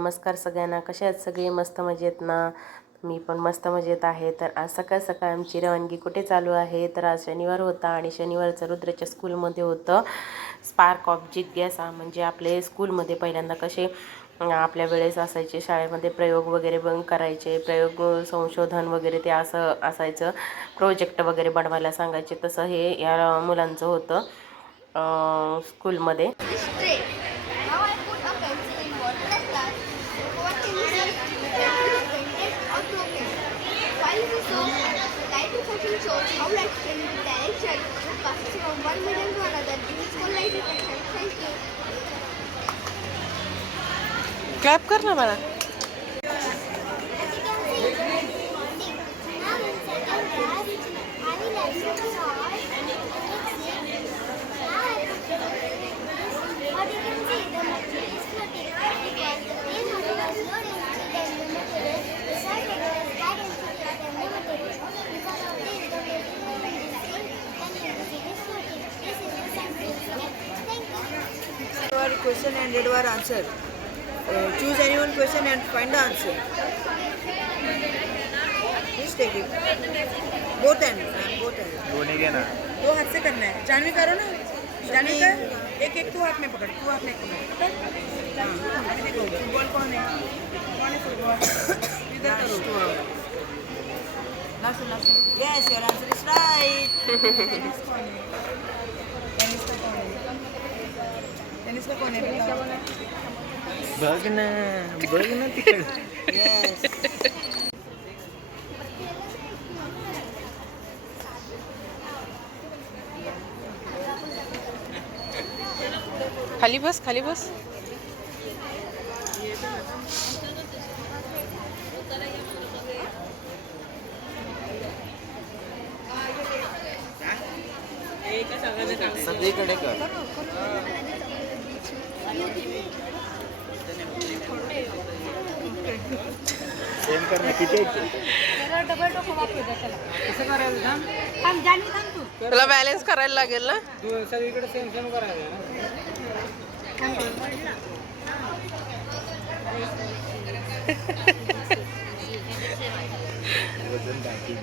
नमस्कार सगळ्यांना. कसे आहेत सगळे? मस्त मजेत ना? मी पण मस्त मजेत आहे. तर आज सकाळ सकाळ आमची रवानगी कुठे चालू आहे? तर आज शनिवार होता आणि शनिवारचं रुद्रच्या स्कूलमध्ये होतं स्पार्क ऑफ जिज्ञासा. म्हणजे आपले स्कूलमध्ये पहिल्यांदा कसे आपल्या वेळेस असायचे, शाळेमध्ये प्रयोग वगैरे पण करायचे, प्रयोग संशोधन वगैरे ते असं असायचं, प्रोजेक्ट वगैरे बनवायला सांगायचे. तसं हे या मुलांचं होतं स्कूलमध्ये. क्लॅप कर ना मला. Question and read our answer. Choose any one question and find the answer. Please take it. Both hands. Both hands. दोनों के ना. दो हाथ से करना है. जानवी करो ना. जानवी कर. एक एक तू हाथ में पकड़. तू हाथ में पकड़. अभी देखो फुटबॉल कौन है? कौन है फुटबॉल? इधर करो. Last. Yes, your answer is right. Tennis कौन है? टेनिस का कौन है? टेनिस का कौन है? बघ ना तिकडे. Yes. खाली बस, खाली बस. सगळीकडे कर. सेम करना किती तुला बॅलन्स करायला लागेल ना. सगळीकडे सेम सेम करायचं. वजन बाकी.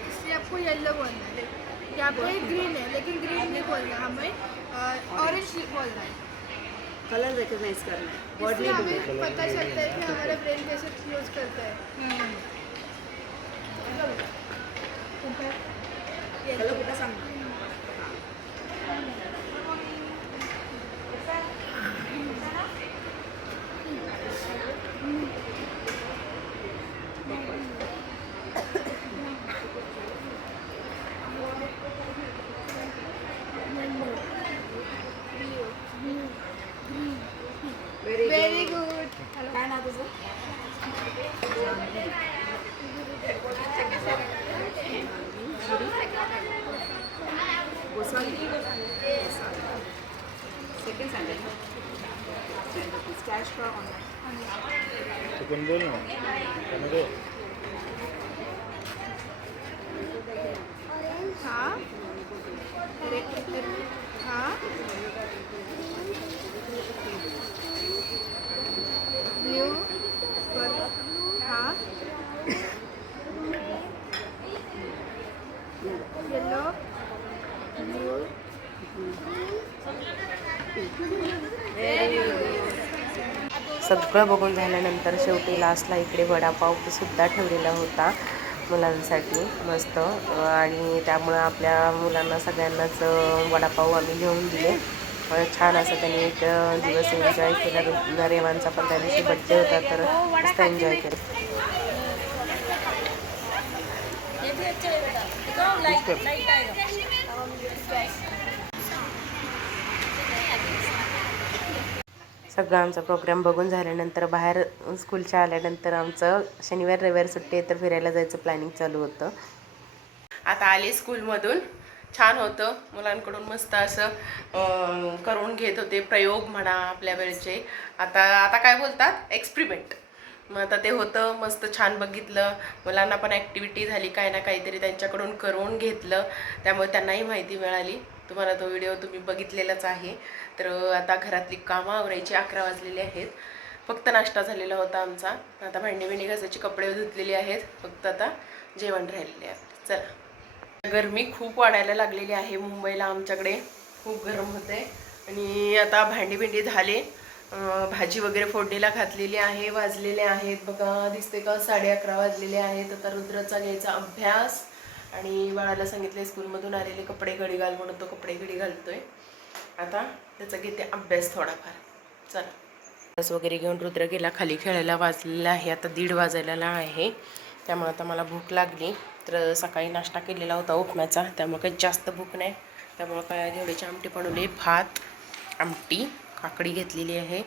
इसलिए आपको येलो बोलना है. यहाँ पे ग्रीन है लेकिन ग्रीन नहीं बोलना, हमें ऑरेंज बोलना है. कलर रिकॉग्नाइज करना है. वर्ड इससे नहीं हमें पता चलता है कि हमारा ब्रेन कैसे यूज करता है. कलर कुठं सांग. Very good. काय नाव तुझं? गोसावी. Second standard. कॅश का ऑनलाईन? तू पण बोल ना. त्यामध्ये हाँ हाँ ब्लू हाँ येलो ब्लू. सगळं बघून झाल्यानंतर शेवटी लास्टला इकडे वडापाव सुद्धा ठेवलेला होता मुलांसाठी मस्त. आणि त्यामुळं आपल्या मुलांना सगळ्यांनाच वडापाव आम्ही घेऊन दिले. छान असं त्यांनी एक दिवस एन्जॉय केला. रेवांचा पण त्या दिवशी बड्डे होता तर मस्त एन्जॉय केला. सगळं आमचा प्रोग्राम बघून झाल्यानंतर बाहेर स्कूलच्या आल्यानंतर आमचं शनिवार रविवार सुट्टी आहे तर फिरायला जायचं प्लॅनिंग चालू होतं. आता आले स्कूलमधून. छान होतं. मुलांकडून मस्त असं करून घेत होते प्रयोग म्हणा आपल्या वेळचे. आता काय बोलतात एक्सपेरिमेंट. मग आता ते होतं मस्त छान बघितलं. मुलांना पण ॲक्टिव्हिटी झाली, काही ना काहीतरी त्यांच्याकडून करून घेतलं, त्यामुळे त्यांनाही माहिती मिळाली. तुम्हाला तो व्हिडिओ तुम्ही बघितलेलाच आहे. तर आता घरातली कामं आवरायची, 11 वाजलेले आहेत. फक्त नाश्ता झालेला होता आमचा. आता भांडी बिंडी घासायची, कपडे धुतलेले आहेत, फक्त आता जेवण राहिलेले आहे. चला. गरमी खूप वाढायला लागलेली आहे मुंबईला, आमच्याकडे खूप गरम होते. आणि आता भांडी बिंडी झाले, भाजी वगैरे फोडणीला घातलेली आहे. वाजलेले आहेत बघा, दिसते का 11:30 वाजलेले आहेत. आता रुद्राचा घ्यायचा अभ्यास आणि बाळाला सांगितले स्कूलमधून आलेले कपडे घडी घाल म्हणून तो कपडे घडी घालतोय. आता त्याचा घेते अभ्यास थोडाफार. चला. अभ्यास वगैरे घेऊन रुद्र गेला खाली खेळायला. वाजलेला आहे आता 1:30 वाजायला आहे. त्यामुळे आता मला भूक लागली. तर सकाळी नाश्ता केलेला होता उपम्याचा, त्यामुळे काही जास्त भूक नाही. त्यामुळे काय घेवड्याची आमटी बनवली, भात आमटी, काकडी घेतलेली आहे,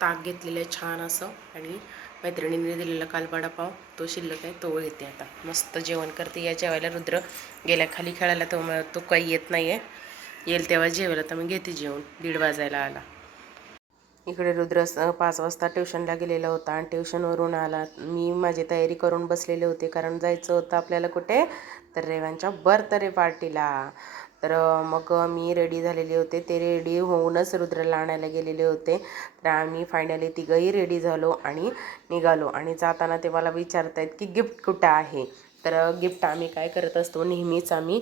ताक घेतलेलं आहे छान असं, आणि मैत्रिणींनी दिलेला काल वडापाव तो शिल्लक आहे, तो येते. आता मस्त जेवण करते. या जेवायला रुद्र गेल्या खाली खेळायला, तो काही येत नाही आहे. येईल तेव्हा जेवायला तर मग घेते जेवण. 1:30 वाजायला आला. इकडे रुद्र 5 वाजता ट्युशनला गेलेला होता आणि ट्युशनवरून आला. मी माझी तयारी करून बसलेले होते, कारण जायचं होतं आपल्याला कुठे, तर रेवांच्या बर्थडे पार्टीला. तर मग मी रेडी झालेले होते. ते रेडी होऊनच रुद्रला आणायला गेलेले होते. तर आम्ही फायनली तिघंही रेडी झालो आणि निघालो. आणि जाताना ते मला विचारतायत की गिफ्ट कुठं आहे. तर गिफ्ट आम्ही काय करत असतो, नेहमीच आम्ही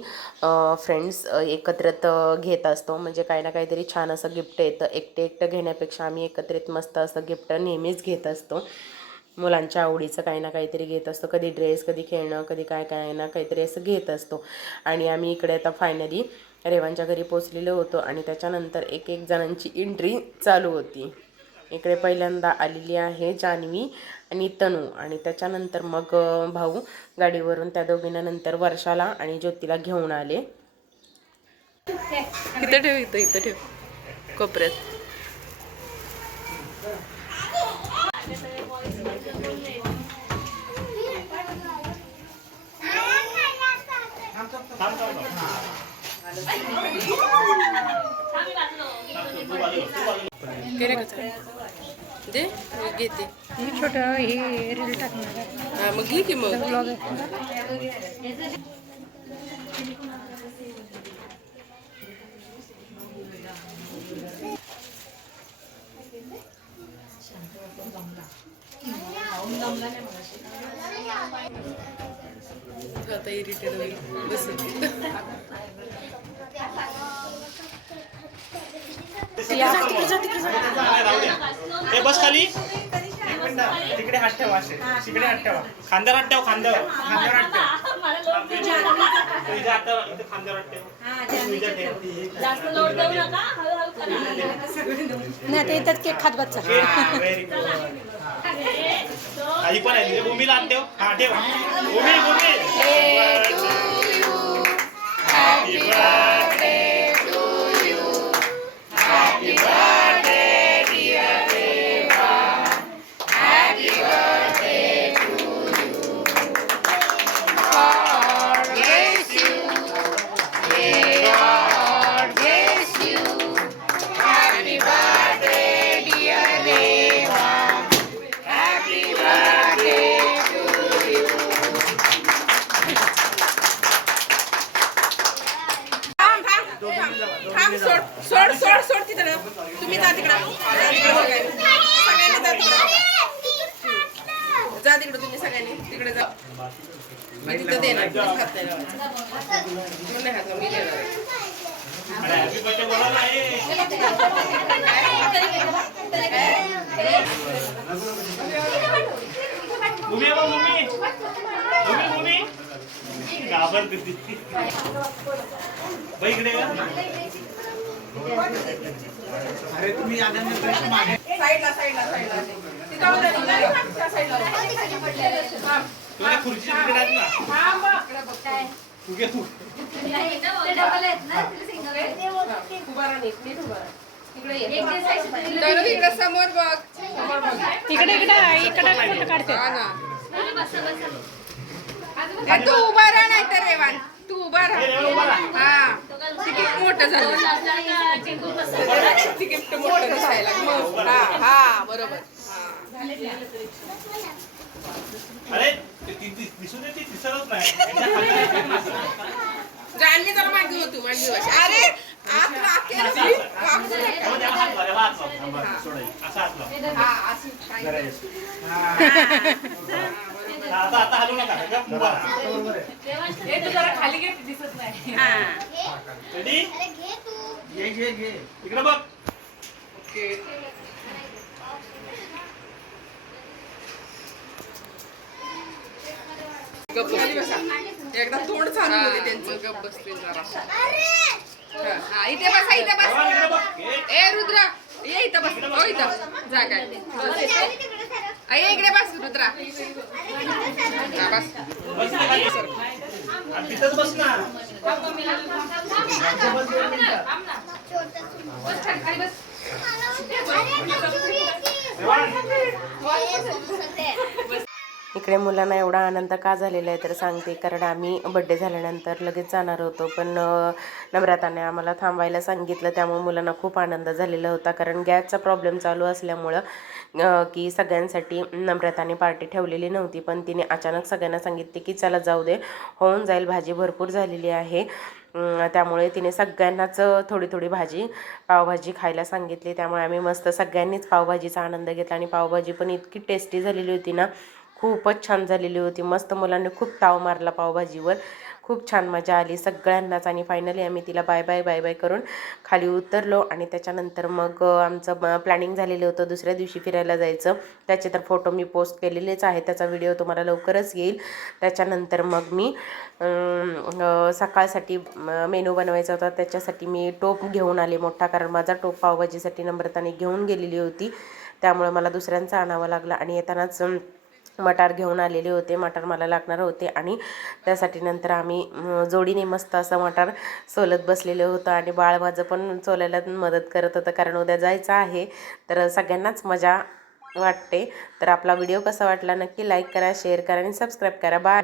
फ्रेंड्स एकत्रित घेत असतो. म्हणजे काही ना काहीतरी छान असं गिफ्ट येतं. एकटं घेण्यापेक्षा आम्ही एकत्रित मस्त असं गिफ्ट नेहमीच घेत असतो. मुलांच्या आवडीचं काही ना काहीतरी घेत असतो. कधी ड्रेस, कधी खेळणं, कधी काय ना काहीतरी असं घेत असतो. आणि आम्ही इकडे आता फायनली रेवांच्या घरी पोचलेलो होतो. आणि त्याच्यानंतर एक जणांची एंट्री चालू होती. इकडे पहिल्यांदा आलेली आहे जान्हवी आणि तनू, आणि त्याच्यानंतर मग भाऊ गाडीवरून त्या दोघींना नंतर वर्षाला आणि ज्योतीला घेऊन आले. इथं ठेव, इथं ठेव कोपऱ्यात. दे घेते छोटं हे रील टाकणार. हा, मग घे की मग. आता इरिटेड होईल बस. बस खाली. तिकडे हात ठेवा, तिकडे हात ठेवा, खांद्यावर हात ठेवा, खांद्यावर हात ठेवा. खांद्यावर हात ठेवा. नाही ते येतात केक खात बच्चा. Very good. आधी पण आहे भूमीला हात ठेव. हा ठेव Bhumi. Happy birthday to you. Happy birthday dear Reva. Happy birthday to you. God bless you. God bless you. Happy birthday dear Reva. Happy birthday to you. सोड तिकडं. तुम्ही जा तिकडं. सगळ्यांनी जा तिकडं. तुम्ही सगळ्यांनी तिकडे जा. मी तिथं देणार. हात नाही लावायचा. मी देणार. हॅपी बर्थडे बोला नाही. भूमी घाबरते ती. इकडे अरे तुम्ही साईडला खुर्ची तिकडे ना. तू घे तू. इकडे समोर बघ. इकडे काढते. तू उभा राहा, नाही तर रेवान तू उभा राहा. हा तिकीट मोठं झालं. तिकीट मोठं दिसायला. हा बरोबर. अरे दिसून येते दिसतच नाही एकदा खाल्लं. जान्हवी जरा मागे होतो मागे बस. अरे आत राखेल असं, मी. असं. कापू नका. हो, त्याला हात लाव, त्याला हात लाव. थांबा, सोडायचं. असं हात लाव. हा, असं काय. जरा ये. आता हलू नका गप्प उभा राहा. Ready? इकडे बघ. गप्प खाली बसा. एकदा तोंड चालू होते त्यांचं. गप्प बसते जरा. हा, इथे बसा, इथे बस. तेव्हा इकडे बघ. ए रुद्रा, ये इथं बस. हो इथं. जागा आहे. बस. ये इकडे बस रुद्रा. हा, बस. बस ना खाली. आणि तिथंच बस ना. इकडे मुलांना एवढा आनंद का झालेला आहे तर सांगते, कारण आम्ही बड्डे झाल्यानंतर लगेच जाणार होतो, पण नम्रताने आम्हाला थांबायला सांगितलं. त्यामुळे मुलांना खूप आनंद झालेला होता, कारण गॅसचा प्रॉब्लेम चालू असल्यामुळं की सगळ्यांसाठी नम्रताने पार्टी ठेवलेली नव्हती, पण तिने अचानक सगळ्यांना सांगितले की चला जाऊ दे, होऊन जाईल, भाजी भरपूर झालेली आहे. त्यामुळे तिने सगळ्यांनाच थोडी थोडी भाजी पावभाजी खायला सांगितली. त्यामुळे आम्ही मस्त सगळ्यांनीच पावभाजीचा आनंद घेतला आणि पावभाजी पण इतकी टेस्टी झालेली होती ना, खूपच छान झालेली होती. मस्त मुलांनी खूप ताव मारला पावभाजीवर. खूप छान मजा आली सगळ्यांनाच. आणि फायनली आम्ही तिला बाय बाय बाय बाय करून खाली उतरलो आणि त्याच्यानंतर मग आमचं प्लॅनिंग झालेलं होतं दुसऱ्या दिवशी फिरायला जायचं. त्याचे तर फोटो मी पोस्ट केलेलेच आहे, त्याचा व्हिडिओ तुम्हाला लवकरच येईल. त्याच्यानंतर मग मी सकाळसाठी मेनू बनवायचा होता, त्याच्यासाठी मी टोप घेऊन आले मोठा, कारण माझा टोप पावभाजीसाठी नम्रताने घेऊन गेलेली होती, त्यामुळे मला दुसऱ्यांचा आणावा लागला. आणि येतानाच मटार घेऊन आलेले होते, मटार मला लागणार होते आणि त्यासाठी नंतर आम्ही जोडीने मस्त असं मटार सोलत बसलेलं होतं. आणि बाळ माझं पण सोलायला मदत करत होतं, कारण उद्या जायचं आहे. तर सगळ्यांनाच मजा वाटते. तर आपला व्हिडिओ कसा वाटला नक्की लाईक करा, शेअर करा आणि सबस्क्राईब करा. बाय.